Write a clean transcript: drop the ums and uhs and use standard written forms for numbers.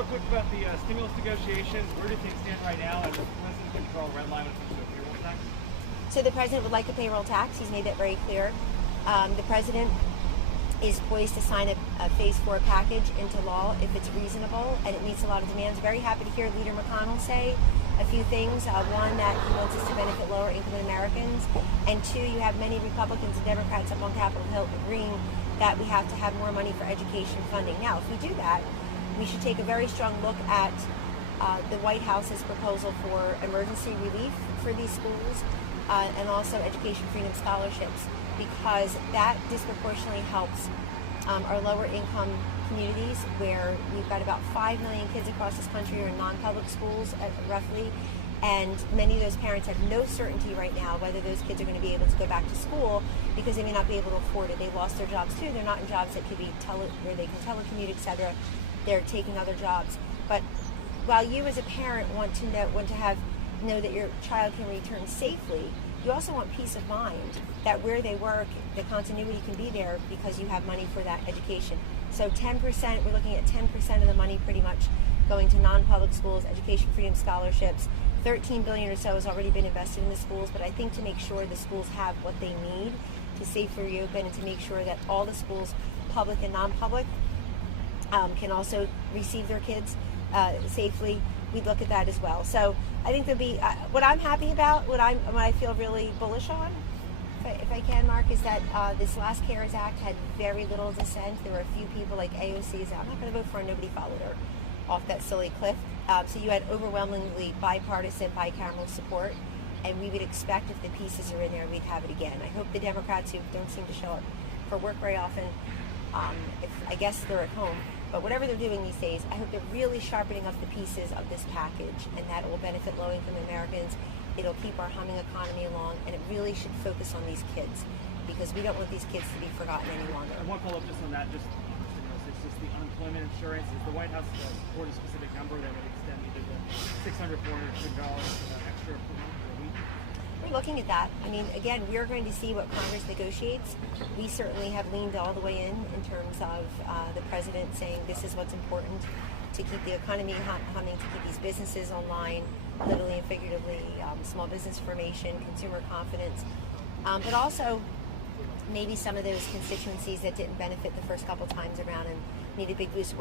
real quick about the stimulus negotiations. Where do things stand right now? And the president's going to draw a red line when it comes to a payroll tax? So the president would like a payroll tax. He's made that very clear. The president is poised to sign a Phase 4 package into law if it's reasonable and it meets a lot of demands. Very happy to hear Leader McConnell say a few things. One, that he wants us to benefit lower income Americans. And two, you have many Republicans and Democrats up on Capitol Hill agreeing that we have to have more money for education funding. Now, if we do that, we should take a very strong look at the White House's proposal for emergency relief for these schools and also education freedom scholarships, because that disproportionately helps our lower income communities, where we've got about 5 million kids across this country who are in non-public schools roughly, and many of those parents have no certainty right now whether those kids are going to be able to go back to school because they may not be able to afford it. They lost their jobs too. They're not in jobs that could be where they can telecommute, etc. They're taking other jobs. But while you as a parent want to know that your child can return safely, you also want peace of mind that where they work, the continuity can be there because you have money for that education. So 10%, we're looking at 10% of the money pretty much going to non-public schools, education freedom scholarships. $13 billion or so has already been invested in the schools, but I think to make sure the schools have what they need to safely reopen and to make sure that all the schools, public and non-public, can also receive their kids safely, we'd look at that as well. So I think there'll be, what I'm happy about, what I feel really bullish on, if I can, Mark, is that this last CARES Act had very little dissent. There were a few people like AOC is, I'm not going to vote for her, nobody followed her off that silly cliff. So you had overwhelmingly bipartisan, bicameral support, and we would expect if the pieces are in there, we'd have it again. I hope the Democrats, who don't seem to show up for work very often, I guess they're at home, but whatever they're doing these days, I hope they're really sharpening up the pieces of this package, and that it will benefit low-income Americans. It'll keep our humming economy along, and it really should focus on these kids, because we don't want these kids to be forgotten any longer. I want to follow up just on that. It's just the unemployment insurance. Is the White House support a specific number that would extend either the $600, $400 extra per month or a week? We're looking at that. I mean, again, we're going to see what Congress negotiates. We certainly have leaned all the way in terms of the president saying this is what's important to keep the economy humming, to keep these businesses online, literally and figuratively, small business formation, consumer confidence, but also maybe some of those constituencies that didn't benefit the first couple times around and need a big boost.